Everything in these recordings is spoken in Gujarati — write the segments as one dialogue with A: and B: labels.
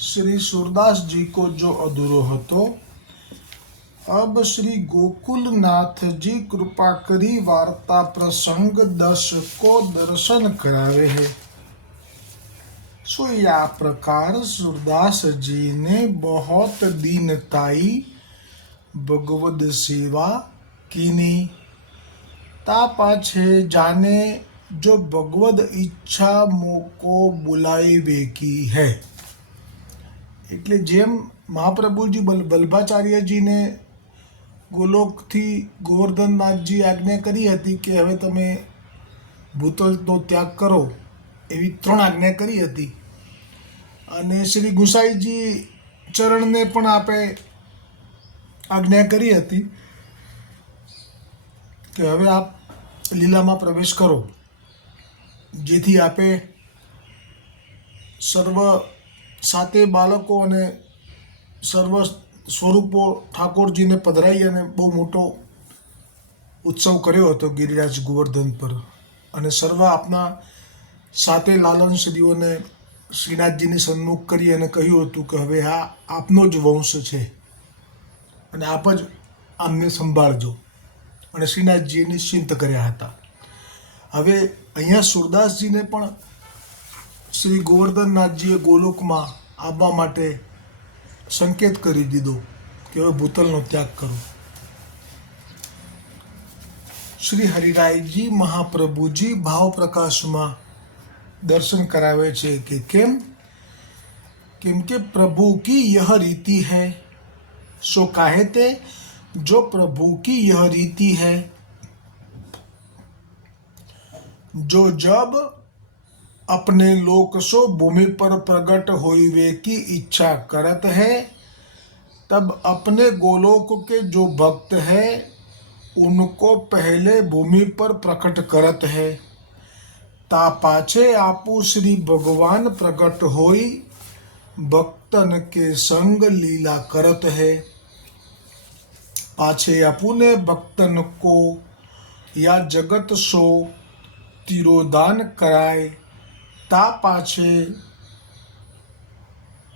A: श्री सूरदास जी को जो अधूरो હતો अब श्री गोकुलनाथ जी कृपा करी वार्ता प्रसंग दस को दर्शन करावे है सो या प्रकार सूरदास जी ने बहुत दीनताई भगवद सेवा कीनी તા પાછે જાને જો ભગવદ ઈચ્છા મોકો બુલાઈ વેકી હૈ એટલે જેમ મહાપ્રભુજી બલ વલ્ભાચાર્યજીને ગોલોકથી ગોવર્ધનનાથજી આજ્ઞા કરી હતી કે હવે તમે ભૂતલનો ત્યાગ કરો, એવી ત્રણ આજ્ઞા કરી હતી. અને શ્રી ગુસાઈજી ચરણને પણ આપે આજ્ઞા કરી હતી કે હવે આપ લીલામાં પ્રવેશ કરો. જેથી આપે સર્વ સાતે બાળકો અને સર્વ સ્વરૂપો ઠાકોરજીને પધરાઈ અને બહુ મોટો ઉત્સવ કર્યો હતો ગિરિરાજ ગોવર્ધન પર. અને સર્વ આપના સાતે લાલન શ્રીઓને શ્રીનાથજીની સન્મુખ કરી અને કહ્યું હતું કે હવે આ આપનો જ વંશ છે. અને આપ જ આમને સંભાળજો. અને શ્રીનાથજીએ નિશ્ચિંત કર્યા હતા. હવે અહીંયા સુરદાસજીને પણ શ્રી ગોવર્ધનનાથજીએ ગોલોકમાં આવવા માટે સંકેત કરી દીધો કે હવે ભૂતલનો ત્યાગ કરો. શ્રી હરિરાયજી મહાપ્રભુજી ભાવ પ્રકાશમાં દર્શન કરાવે છે કે કેમ? કેમ કે પ્રભુ કી યહ રીતિ હૈ? સો કાહેતે જો પ્રભુ કી યહ રીતિ હૈ जो जब अपने लोक सो भूमि पर प्रकट होइवे की इच्छा करत है, तब अपने गोलोक के जो भक्त है, उनको पहले भूमि पर प्रकट करत है। ता पाछे आपू श्री भगवान प्रकट होई, भक्तन के संग लीला करत है। पाछे अपू ने भक्तन को या जगत सो તિરોદાન કરાય. તા પાછે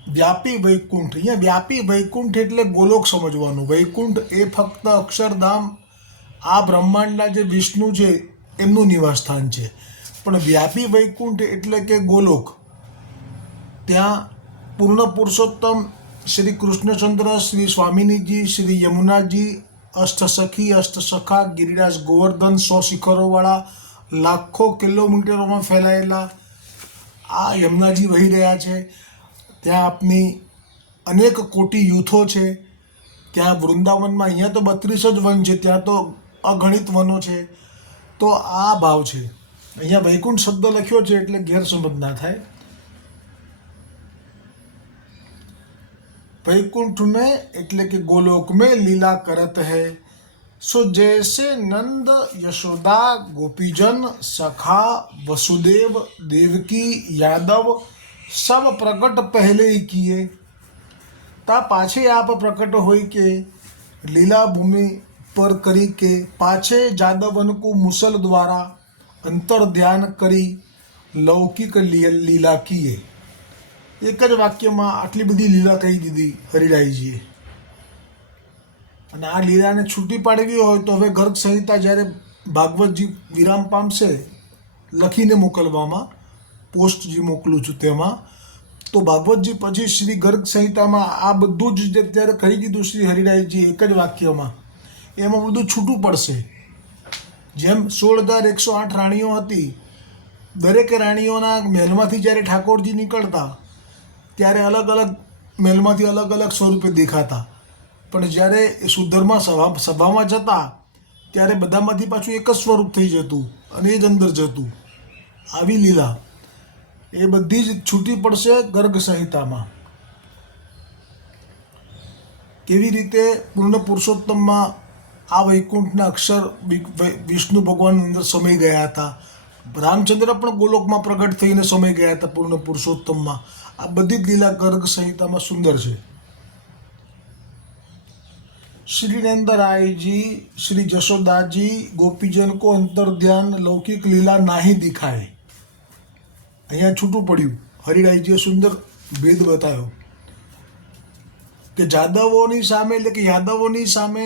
A: વ્યાપી વૈકુંઠ. અહીંયા વ્યાપી વૈકુંઠ એટલે ગોલોક સમજવાનું. વૈકુંઠ એ ફક્ત અક્ષરધામ, આ બ્રહ્માંડના જે વિષ્ણુ છે, એમનું નિવાસસ્થાન છે. પણ વ્યાપી વૈકુંઠ એટલે કે ગોલોક. ત્યાં પૂર્ણ પુરુષોત્તમ શ્રી કૃષ્ણચંદ્ર, શ્રી સ્વામિનીજી, શ્રી યમુનાજી, અષ્ટસખી, અષ્ટસખા, ગિરિરાજ ગોવર્ધન, સો શિખરોવાળા લાખો કિલોમીટરોમાં ફેલાયેલા આ યમુનાજી વહી રહ્યા છે. ત્યાં આપની અનેક કોટી યુથો છે. ત્યાં વૃંદાવનમાં અહીંયા તો બત્રીસ જ વન છે, ત્યાં તો અગણિત વનો છે. તો આ ભાવ છે. અહીંયા વૈકુંઠ શબ્દ લખ્યો છે એટલે ગેરસમજ ના થાય. વૈકુંઠ મેં એટલે કે ગોલોક મેં લીલા કરત હૈ. सो जैसे नंद यशोदा गोपीजन सखा वसुदेव देवकी यादव सब प्रकट पहले ही किए ता पाछे आप प्रकट हुई के लीला भूमि पर करी के पाछे जादवन को मुसल द्वारा अंतर ध्यान करी लौकिक ली- लीला किए એક જ વાક્યમાં આટલી બધી લીલા કહી દીધી હરિરાયજીએ અને આ લીલાને છૂટી પાડવી હોય તો હવે ગર્ગ સંહિતા જ્યારે ભાગવતજી વિરામ પામશે, લખીને મોકલવામાં, પોસ્ટજી મોકલું છું તેમાં, તો ભાગવતજી પછી શ્રી ગર્ગ સંહિતામાં આ બધું જ અત્યારે કહી દીધું શ્રી હરિરાયજી એક જ વાક્યમાં, એમાં બધું છૂટું પડશે. જેમ સોળ હજાર એકસો આઠ રાણીઓ હતી, દરેક રાણીઓના મહેલમાંથી જ્યારે ઠાકોરજી નીકળતા, ત્યારે અલગ અલગ મહેલમાંથી અલગ અલગ સ્વરૂપે દેખાતા. પણ જ્યારે એ સુધરમાં સભા, સભામાં જતા, ત્યારે બધામાંથી પાછું એક જ સ્વરૂપ થઈ જતું અને એ જ અંદર જતું. આવી લીલા. એ બધી જ છૂટી પડશે ગર્ગ સંહિતામાં. કેવી રીતે પૂર્ણ પુરુષોત્તમમાં આ વૈકુંઠના અક્ષર વિષ્ણુ ભગવાનની અંદર સમય ગયા હતા? રામચંદ્ર પણ ગોલોકમાં પ્રગટ થઈને સમય ગયા હતા પૂર્ણ પુરુષોત્તમમાં. આ બધી જ લીલા ગર્ગ સંહિતામાં સુંદર છે. श्री नंदराय जी श्री जशोदा जी गोपीजन को अंतर ध्यान लौकिक લીલા નાહી દિખાય અહીંયા છૂટું પડ્યું હરિરાયજીએ સુંદર ભેદ બતાવ્યો કે જાદવોની સામે એટલે કે યાદવોની સામે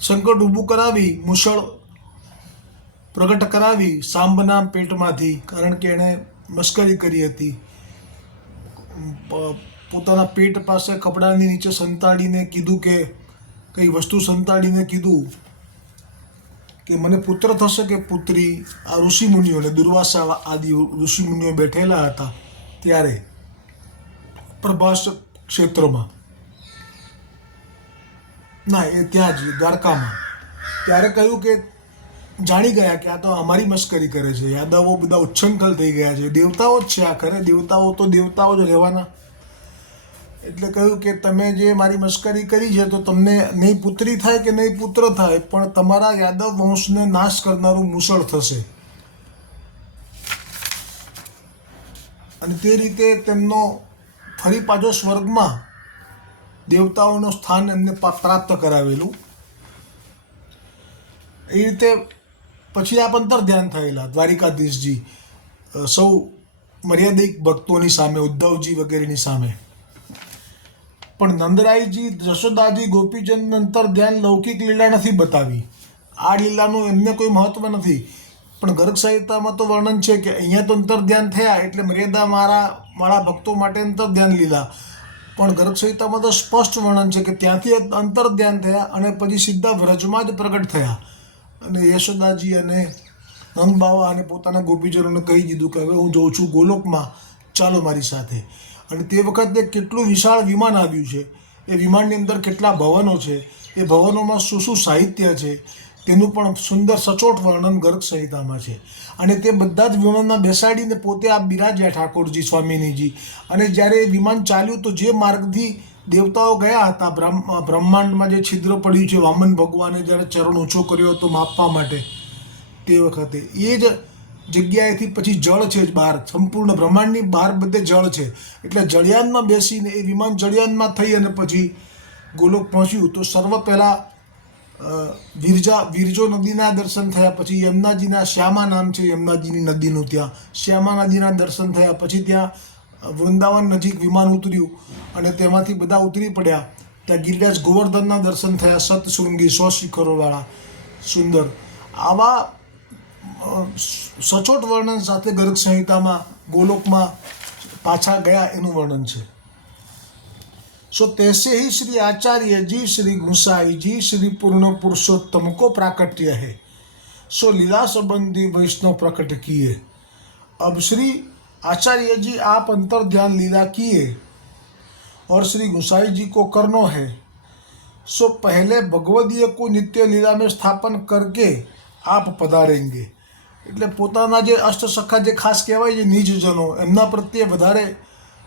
A: સંકટ ઊભું કરાવી મુસળ પ્રગટ કરાવી સાંબના પેટમાંથી કારણ કે એણે મસ્કરી કરી હતી પ- પોતાના પેટ પાસે કપડાની નીચે સંતાડીને કીધું કે, કઈ વસ્તુ સંતાડીને કીધું કે, મને પુત્ર થશે કે પુત્રી? આ ઋષિમુનિઓને, દુર્વાસા આદિ ઋષિમુનિઓ બેઠેલા હતા ત્યારે પ્રભાસ ક્ષેત્રમાં. ના, એ ત્યાં જ, દ્વારકામાં. ત્યારે કહ્યું કે, જાણી ગયા કે આ તો અમારી મસ્કરી કરે છે. યાદવો બધા ઉચ્છંખલ થઈ ગયા છે. દેવતાઓ જ છે આખરે. દેવતાઓ તો દેવતાઓ જ રહેવાના. એટલે કહ્યું કે તમે જે મારી મશ્કરી કરી છે તો તમને નહીં પુત્રી થાય કે નહીં પુત્ર થાય, પણ તમારા યાદવ વંશને નાશ કરનારું મુસળ થશે. અને તે રીતે તેમનો ફરી પાછો સ્વર્ગમાં દેવતાઓનું સ્થાન એમને પ્રાપ્ત કરાવેલું. એ રીતે પછી આપ અંતર ધ્યાન થયેલા, દ્વારિકાધીશજી સૌ મર્યાદિક ભક્તોની સામે, ઉદ્ધવજી વગેરેની સામે. પણ નંદરાયજી, જશોદાજી, ગોપીચંદ અંતર ધ્યાન લૌકિક લીલા નથી બતાવી. આ લીલાનું એમને કોઈ મહત્વ નથી. પણ ગર્ગ સાહિત્યમાં તો વર્ણન છે કે અહીંયા તો અંતર ધ્યાન થયા એટલે મર્યાદા મારા મારા ભક્તો માટે અંતર ધ્યાન લીલા. પણ ગર્ગ સંહિતામાં તો સ્પષ્ટ વર્ણન છે કે ત્યાંથી અંતર ધ્યાન થયા અને પછી સીધા વ્રજમાં જ પ્રગટ થયા. અને યશોદાજી અને નંદ બાવા અને પોતાના ગોપીજનોને કહી દીધું કે હવે હું જઉં છું ગોલોકમાં. ચાલો મારી સાથે. અને તે વખતે કેટલું વિશાળ વિમાન આવ્યું છે. એ વિમાનની અંદર કેટલા ભવનો છે. એ ભવનોમાં શું શું સાહિત્ય છે. તેનું પણ સુંદર સચોટ વર્ણન ગર્ગ સંહિતામાં છે. અને તે બધા જ વિમાનમાં બેસાડીને પોતે આ બિરાજ્યા ઠાકોરજી સ્વામીનીજી. અને જ્યારે વિમાન ચાલ્યું તો જે માર્ગથી દેવતાઓ ગયા હતા બ્રહ્માંડમાં જે છિદ્ર પડ્યું છે, વામન ભગવાને જ્યારે ચરણ ઊંચો કર્યો હતો માપવા માટે, તે વખતે એ જ જગ્યાએથી પછી જળ છે જ બહાર. સંપૂર્ણ બ્રહ્માંડની બહાર બધે જળ છે. એટલે જળયાનમાં બેસીને એ વિમાન જળયાનમાં થઈ અને પછી ગોલોક પહોંચ્યું તો સર્વ પહેલાં વિરજા, વિરજો નદીના દર્શન થયા પછી યમુનાજીના શ્યામા નામ છે યમુનાજીની નદીનું ત્યાં. શ્યામા નદીના દર્શન થયા પછી ત્યાં વૃંદાવન નજીક વિમાન ઉતર્યું અને તેમાંથી બધા ઉતરી પડ્યા. ત્યાં ગિરિરાજ ગોવર્ધનના દર્શન થયા સતશૃંગી સો શિખરોવાળા. સુંદર. આવા સચોટ વર્ણન સાથે ગર્ગ સંહિતામાં ગોલોકમાં પાછા ગયા એનું વર્ણન છે सो तैसे ही श्री आचार्य जी श्री गुसाई जी श्री पूर्ण पुरुषोत्तम को प्राकट्य है सो लीला संबंधी वैष्णव प्रकट किए अब श्री आचार्य जी आप अंतर ध्यान लीला किए और श्री गुसाई जी को करनो है सो पहले भगवदीय को नित्य लीला में स्थापन करके આપ પધારેંગે એટલે પોતાના જે અષ્ટસખા જે ખાસ કહેવાય છે, નિજજનો, એમના પ્રત્યે વધારે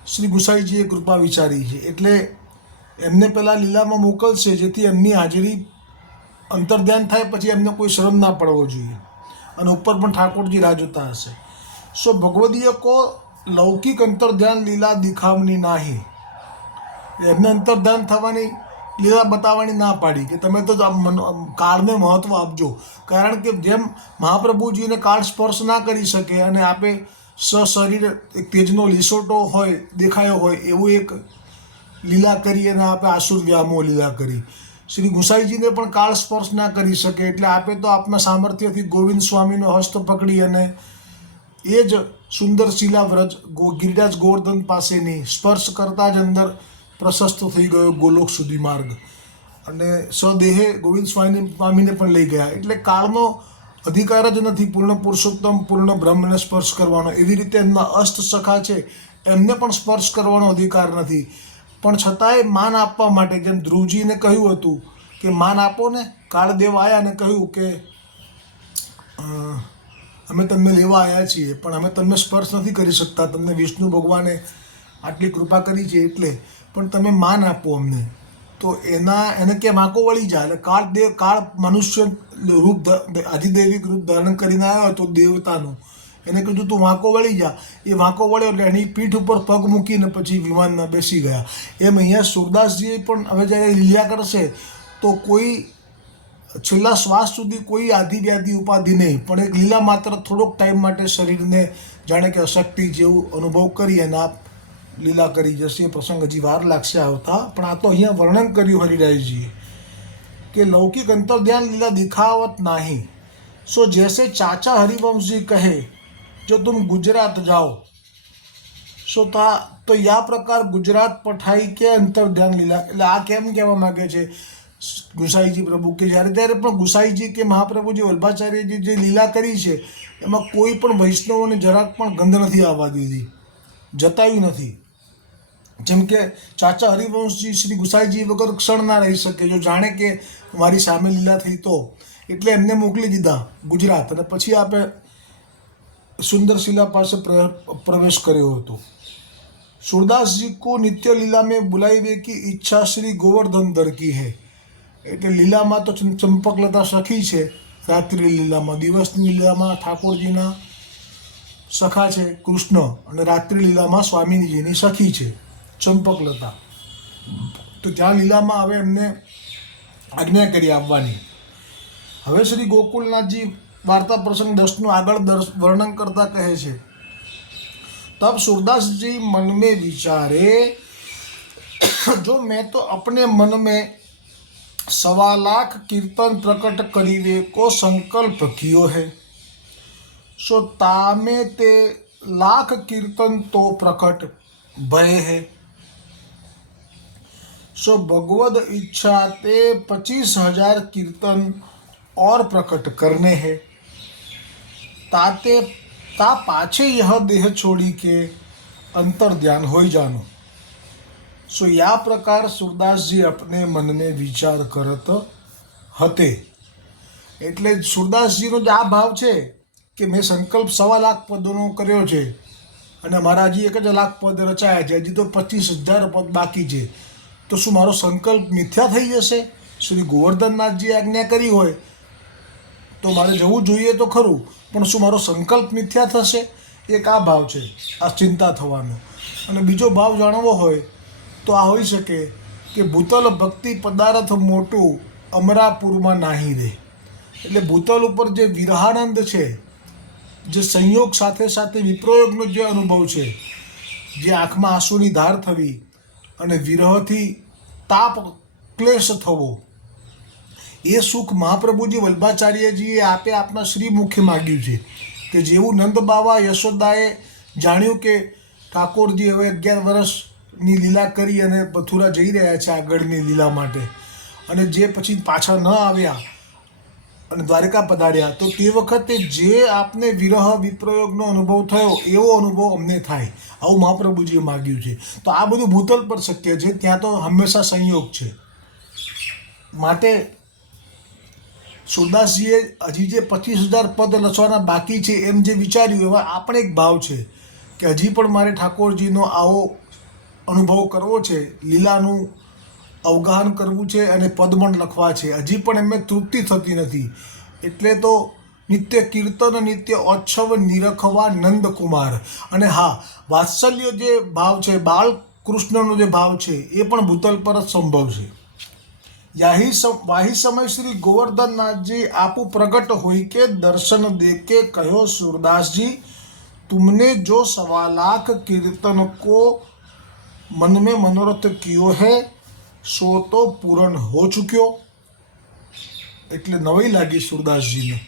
A: શ્રી ગુસાઈજીએ કૃપા વિચારી છે. એટલે એમને પહેલાં લીલામાં મોકલશે, જેથી એમની હાજરી અંતર્ધ્યાન થાય, પછી એમને કોઈ શરમ ના પડવો જોઈએ. અને ઉપર પણ ઠાકોરજી રાહ જોતા હશે. સો ભગવદીય કો લૌકિક અંતર્ધ્યાન લીલા દિખાવની નાહી. એમને અંતર્ધ્યાન થવાની લીલા બતાવવાની ના પાડી કે તમે તો કાળને મહત્વ આપજો. કારણ કે જેમ મહાપ્રભુજીને કાળ સ્પર્શ ના કરી શકે અને આપે સશરીર એક તેજનો લીસોટો હોય, દેખાયો હોય, એવું એક લીલા કરી અને આપે આસુર વ્યામો લીલા કરી. શ્રી ગુસાઈજીને પણ કાળ સ્પર્શ ના કરી શકે એટલે આપે તો આપના સામર્થ્યથી ગોવિંદ સ્વામીનો હસ્ત પકડી અને એ જ સુંદર શિલા વ્રજ ગો ગિરિરાજ ગોવર્ધન પાસેની સ્પર્શ કરતા જ અંદર પ્રશસ્ત થઈ ગયો ગોલોક સુધી માર્ગ. અને સદેહે ગોવિંદ સ્વામી સ્વામીને પણ લઈ ગયા. એટલે કાળનો અધિકાર જ નથી, પૂર્ણ પુરુષોત્તમ, પૂર્ણ બ્રહ્મને સ્પર્શ કરવાનો. એવી રીતે એમના અષ્ટ સખા છે, એમને પણ સ્પર્શ કરવાનો અધિકાર નથી. પણ છતાંય માન આપવા માટે જેમ ધ્રુવજીને કહ્યું હતું કે, માન આપો ને, કાળદેવ આવ્યા અને કહ્યું કે અમે તમને લેવા આવ્યા છીએ, પણ અમે તમને સ્પર્શ નથી કરી શકતા. તમને વિષ્ણુ ભગવાને આટલી કૃપા કરી છે, એટલે પણ તમે માન આપો અમને. તો એના, એને ક્યાં વાંકો વળી જાય? એટલે કાળ દેવ, કાળ મનુષ્ય રૂપ આધિદૈવિક રૂપ ધારણ કરીને આવ્યો હતો દેવતાનું. એને કીધું તું વાંકો વળી જા. એ વાંકો વળ્યો એટલે એની પીઠ ઉપર પગ મૂકીને પછી વિમાનમાં બેસી ગયા. એમ અહીંયા સુરદાસજીએ પણ હવે જ્યારે લીલા કરશે, તો કોઈ છેલ્લા શ્વાસ સુધી કોઈ આધિ વ્યાધિ ઉપાધિ નહીં. પણ એક લીલા માત્ર થોડોક ટાઈમ માટે શરીરને જાણે કે અશક્તિ જેવું અનુભવ કરી અને આ લીલા કરી જશે એ પ્રસંગ હજી વાર લાગશે આવતા. પણ આ તો અહીંયા વર્ણન કર્યું હરિરાયજીએ કે લૌકિક અંતર ધ્યાન લીલા દિખાવત નહીં. સો જૈસે ચાચા હરિવંશજી કહે, જો તુમ ગુજરાત જાઓ. સો તા, તો યા પ્રકાર ગુજરાત પઠાઈ કે અંતર ધ્યાન લીલા? એટલે આ કેમ કહેવા માગે છે? ગુસાઈજી પ્રભુ કે જ્યારે ત્યારે પણ ગુસાઈજી કે મહાપ્રભુજી, વલ્ભાચાર્યજી જે લીલા કરી છે, એમાં કોઈ પણ વૈષ્ણવોને જરાક પણ ગંધ નથી આવવા દીધી. જતાયું નથી. જેમ કે ચાચા હરિવંશજી, શ્રી ગુસાઈજી વગર ક્ષણ ના રહી શકે. જો જાણે કે મારી સામે લીલા થઈ તો. એટલે એમને મોકલી દીધા ગુજરાત. અને પછી આપણે સુંદરશીલા પાસે પ્રવેશ કર્યો હતો. સુરદાસજી કો નિત્ય લીલા મેં બુલાઈવે કે ઈચ્છા શ્રી ગોવર્ધન દરકી હે. એટલે લીલામાં તો ચંપકલતા સખી છે. રાત્રિ લીલામાં, દિવસની લીલામાં ઠાકોરજીના સખા છે કૃષ્ણ. અને રાત્રિ લીલામાં સ્વામીજીની સખી છે. ચંપકલતા તો ત્યાં લીલામાં હવે એમને આજ્ઞા કરી આપવાની હવે શ્રી ગોકુલનાથજી વાર્તા પ્રસંગ દસનું આગળ દર્શ વર્ણન કરતા કહે છે तब सूरदास जी मन में विचारे जो मैं तो अपने मन में सवा लाख कीर्तन प्रकट करीवे को संकल्प कियो है सो तामे ते लाख कीर्तन तो प्रकट भय है सो भगवद इच्छा ते पच्चीस हजार कीर्तन और प्रकट करने हैं ताते તા પાછે यह દેહ છોડી કે અંતર ધ્યાન હોઈ जानो સો યા પ્રકાર સુરદાસજી આપણે મનને વિચાર કરત હતે. એટલે સુરદાસજીનો જ આ ભાવ છે કે મેં સંકલ્પ સવા લાખ પદોનો કર્યો છે અને મહારાજી એક જ લાખ પદ રચાયા છે, હજી તો પચીસ હજાર પદ બાકી છે. તો શું મારો સંકલ્પ મિથ્યા થઈ જશે? શ્રી ગોવર્ધનનાથજી આજ્ઞા કરી હોય તો મારે જવું જોઈએ તો ખરું, પણ શું મારો સંકલ્પ મિથ્યા થશે? એક આ ભાવ છે, આ ચિંતા થવાનો. અને બીજો ભાવ જાણવો હોય તો આ હોઈ શકે કે ભૂતલ ભક્તિ પદાર્થ મોટું અમરાપુરમાં નાહી રહે એટલે ભૂતલ ઉપર જે વિરહાનંદ છે, જે સંયોગ સાથે સાથે વિપ્રયોગનો જે અનુભવ છે, જે આંખમાં આંસુની ધાર થવી અને વિરહથી તાપ ક્લેશ થવો. એ સુખ મહાપ્રભુજી વલ્ભાચાર્યજીએ આપે આપના શ્રી મુખ્ય માગ્યું છે. કે જેવું નંદ બાવા યશોદાએ જાણ્યું કે ઠાકોરજી હવે અગિયાર વર્ષની લીલા કરી અને મથુરા જઈ રહ્યા છે આગળની લીલા માટે. અને જે પછી પાછા ન આવ્યા અને દ્વારિકા પધાર્યા. તો તે વખતે જે આપને વિરહ વિપ્રયોગનો અનુભવ થયો, એવો અનુભવ અમને થાય. આવું મહાપ્રભુજીએ માગ્યું છે. તો આ બધું ભૂતલ પર શક્ય છે. ત્યાં તો હંમેશા સંયોગ છે. માટે સુરદાસજીએ હજી જે પચીસ હજાર પદ લખવાના બાકી છે એમ જે વિચાર્યું, એવા આપણે એક ભાવ છે કે હજી પણ મારે ઠાકોરજીનો આવો અનુભવ કરવો છે. લીલાનું અવગાહન કરવું છે અને પદમણ લખવા છે. હજી પણ એમને તૃપ્તિ થતી નથી. એટલે તો નિત્ય કીર્તન, નિત્ય ઓછવ નિરખવા નંદકુમાર. અને હા, વાત્સલ્ય જે ભાવ છે, બાળકૃષ્ણનો જે ભાવ છે, એ પણ ભૂતલ પર જ સંભવ છે. યાહી સમ, વાહી સમય શ્રી ગોવર્ધનનાથજી આપુ પ્રગટ હોય કે દર્શન દે કે કહ્યો સુરદાસજી तुमने જો સવા લાખ કીર્તન કો मन में मनोरथ कियो है सो तो पूर्ण हो चुक्यो એટલે નવાઈ લાગી સુરદાસજીને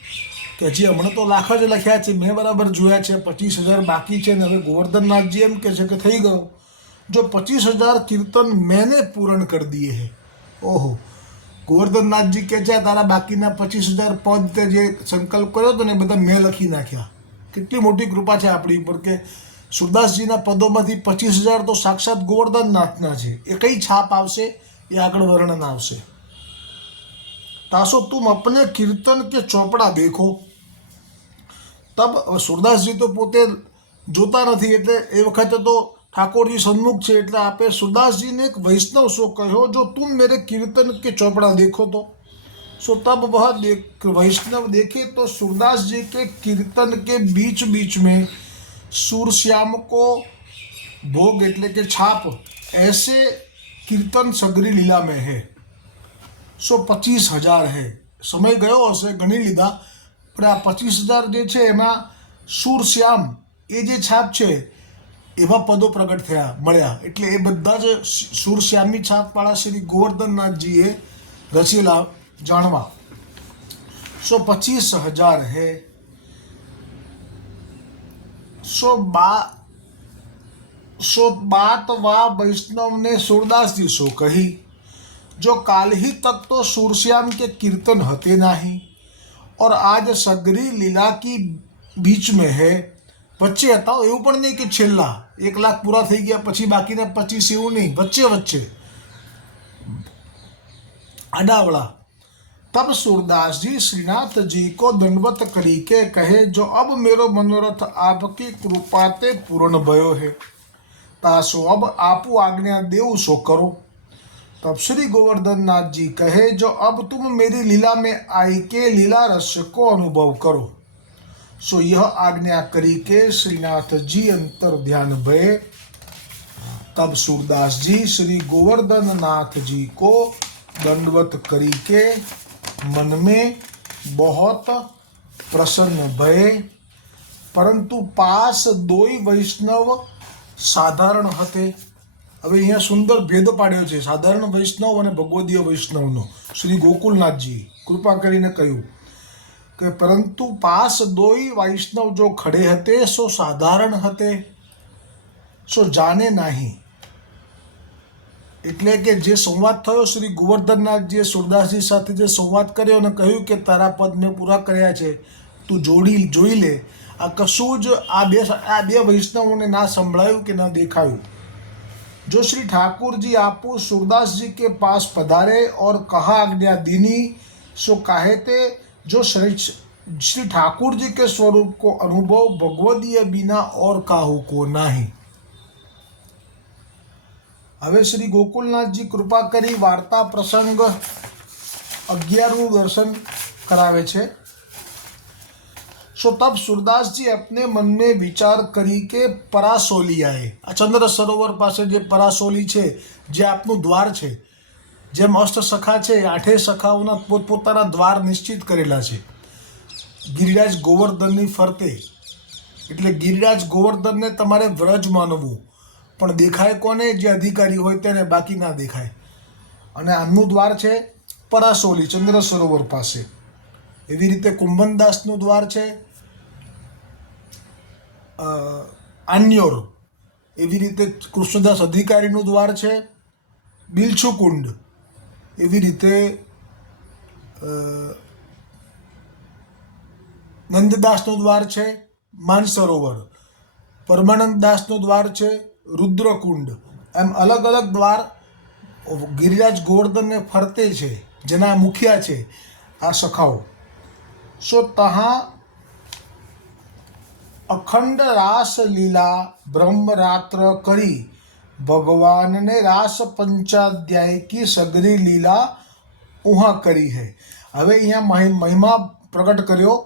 A: કે હજી હમણાં તો લાખ જ લખ્યા છે મેં બરાબર જોયા છે પચીસ હજાર બાકી છે ને હવે ગોવર્ધનનાથજી એમ કહે છે કે થઈ ગયો જો પચીસ હજાર કીર્તન મેને પૂરણ કરી દીએ હે ઓહો ગોવર્ધનનાથજી કે છે તારા બાકીના પચીસ હજાર પદ તે જે સંકલ્પ કર્યો હતો ને એ બધા મેં લખી નાખ્યા કેટલી મોટી કૃપા છે આપણી ઉપર કે सुरदास जी पदों में पच्चीस हज़ार तो साक्षात गोवर्धन नाथना है कई छाप आग वर्णन आशे तुम अपने कीर्तन के चोपड़ा देखो तब सुरदास जी तो पोते जोता एट ए वक्त तो ठाकुर जी सन्मुख है एट आपे सुरदास जी ने एक वैष्णव शो कहो जो तुम मेरे कीर्तन के चोपड़ा देखो तो सो तब वह देख वैष्णव देखे तो सुरदास जी के कीर्तन के बीच बीच में सूरश्याम को भोग एटले के छाप, ऐसे कीर्तन सगरी लीला में है। सो पच्चीस हज़ार है। समय गयो हे गणी लीधा, पर आ पच्चीस हज़ार जो है यहाँ सूरश्याम ये छाप है एवं पदों प्रगट थे मैं एट्ले बदाज सूरश्यामी छापवाड़ा श्री गोवर्धननाथ जीए रचेला जाणवा। सो पच्चीस हज़ार है। સો બા सो बात वा वैष्णव ने सूरदास जी सो कही जो काल ही तक तो सूरश्याम के कीर्तन हते नहीं और आज सगरी लीला की बीच में है વચ્ચે હતા એવું પણ નહીં કે છેલ્લા એક લાખ પૂરા થઈ ગયા પછી બાકીના પચીસ એવું નહીં વચ્ચે વચ્ચે આડાવડા तब सूरदास जी श्रीनाथ जी को दंडवत करी के कहे, जो अब मेरो मनोरथ आपकी कृपा ते पूर्ण भयो है। तासो अब आपू आज्ञा देव सो करो। तब श्री गोवर्धन नाथ जी कहे, जो अब तुम मेरी लीला में आई के लीला रस को अनुभव करो। सो यह आज्ञा करी के श्रीनाथ जी अंतर ध्यान भय। तब सूरदास जी श्री गोवर्धन नाथ जी को दंडवत करी के मन में बहुत प्रसन्न भय પરંતુ પાસ દોય વૈષ્ણવ સાધારણ હતે હવે અહીંયા સુંદર ભેદ પાડ્યો છે સાધારણ વૈષ્ણવ અને ભગવદીય વૈષ્ણવનો શ્રી ગોકુલનાથજી કૃપા કરીને કહ્યું કે પરંતુ પાસ દોય વૈષ્ણવ જો ખડે હતે સો સાધારણ હતે સો જાને નહીં એટલે કે જે સંવાદ થયો શ્રી ગોવર્ધનનાથજીએ સુરદાસજી સાથે જે સંવાદ કર્યો અને કહ્યું કે તારા પદ મેં પૂરા કર્યા છે તું જોડી જોઈ લે આ કશું જ આ બે આ બે વૈષ્ણવોને ના સંભળાયું કે ના દેખાયું जो श्री ठाकुर जी आपू सूरदास जी के पास पधारे और कहा आज्ञा दीनी सो कहते जो श्री श्री ठाकुर जी के स्वरूप को अनुभव भगवदीय बिना और काहू को नहीं હવે શ્રી ગોકુલનાથજી કૃપા કરી વાર્તા પ્રસંગ અગિયારનું દર્શન કરાવે છે. સો તબ સુરદાસજી આપને મનને વિચાર કરી કે પરાસોલિયાએ. આ ચંદ્ર સરોવર પાસે જે પરાસોલી છે, જે આપનું દ્વાર છે, જે મસ્ત સખા છે આઠે સખાઓના પોતપોતાના દ્વાર નિશ્ચિત કરેલા છે. ગિરિરાજ ગોવર્ધનની ફરતે. એટલે ગિરિરાજ ગોવર્ધનને તમારે વ્રજ માનવું. પણ દેખાય કોને? જે અધિકારી હોય તેને બાકી ના દેખાય. અને આમનું દ્વાર છે પરાસોલી, ચંદ્ર સરોવર પાસે. એવી રીતે કુંભનદાસનું દ્વાર છે આન્યોર. એવી રીતે કૃષ્ણદાસ અધિકારીનું દ્વાર છે, બિલછુકુંડ. એવી રીતે નંદદાસનું દ્વાર છે માનસરોવર પરમાનંદ દાસનું દ્વાર છે રુદ્રકુંડ. એમ અલગ અલગ દ્વાર ગિરિરાજ ગોવર્ધનને ફરતે છે, જેના મુખિયા છે આ સખાઓ. સો તહાં અખંડ રાસ લીલા બ્રહ્મરાત્ર કરી ભગવાનને રાસ પંચાધ્યાય કી સગરી લીલા ઉહા કરી હૈ. હવે અહીંયા મહિમા પ્રગટ કર્યો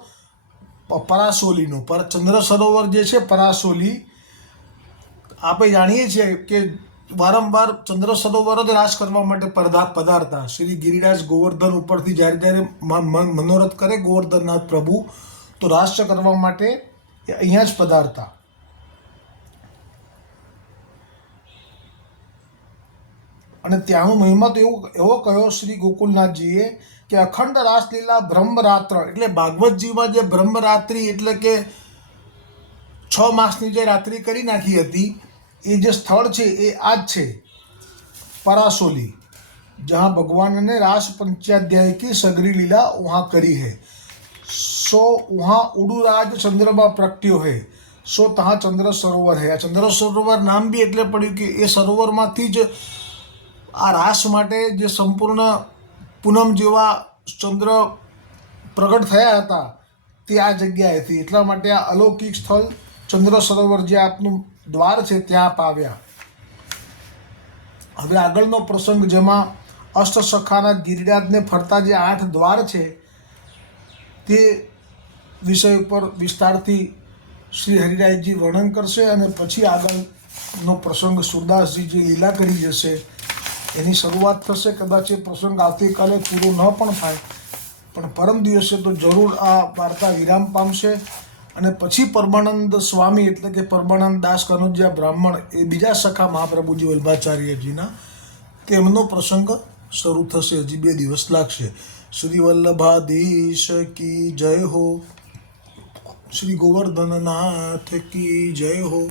A: પરાસોલીનો. પર ચંદ્ર સરોવર જે છે, પરાસોલી આપણે જાણીએ છીએ કે વારંવાર ચંદ્ર સરોવર જ રાસ કરવા માટે પધા પધારતા. શ્રી ગિરિરાજ ગોવર્ધન ઉપરથી જ્યારે જ્યારે મનોરથ કરે ગોવર્ધનનાથ પ્રભુ, તો રાસ કરવા માટે અહીંયા જ પધારતા. અને ત્યાંનો મહિમા તો એવું એવો કહ્યો શ્રી ગોકુલનાથજીએ કે અખંડ રાસલીલા બ્રહ્મરાત્ર, એટલે ભાગવતજીમાં જે બ્રહ્મરાત્રિ એટલે કે છ માસની જે રાત્રિ કરી નાખી હતી એ જે સ્થળ છે એ આ જ છે, પરાસોલી જ્યાં भगवान ने रास पंचाध्याय की सगरी लीला वहाँ करी है सो वहाँ उड़ुराज चंद्रमा પ્રગટ્યો હે. સો તહા ચંદ્ર સરોવર હે. આ ચંદ્ર સરોવર નામ બી એટલે પડ્યું કે એ સરોવરમાંથી જ આ રાસ માટે જે સંપૂર્ણ પૂનમ જેવા ચંદ્ર પ્રગટ થયા હતા તે આ જગ્યાએથી. એટલા માટે આ અલૌકિક સ્થળ ચંદ્ર સરોવર જે આપનું દ્વાર છે ત્યાં પાવ્યા. હવે આગળનો પ્રસંગ જેમાં અષ્ટસખાના ગિરિરાજને ફરતા જે આઠ દ્વાર છે, તે વિષય ઉપર વિસ્તારથી શ્રી હરિરાયજી વર્ણન કરશે અને પછી આગળનો પ્રસંગ સુરદાસજી જે લીલા કરી જશે. એની શરૂઆત થશે. કદાચ એ પ્રસંગ આવતીકાલે પૂરો ન પણ થાય. પણ પરમ દિવસે તો જરૂર આ વાર્તા વિરામ પામશે. અને પછી પરમાનંદ સ્વામી એટલે કે પરમાનંદ દાસ કનોજિયા બ્રાહ્મણ એ બીજા સખા મહાપ્રભુજી વલ્ભાચાર્યજીના તેમનો પ્રસંગ શરૂ થશે. હજી બે દિવસ લાગશે. શ્રી વલ્લભાધીશ કી જય હો. શ્રી ગોવર્ધનનાથ કી જય હો.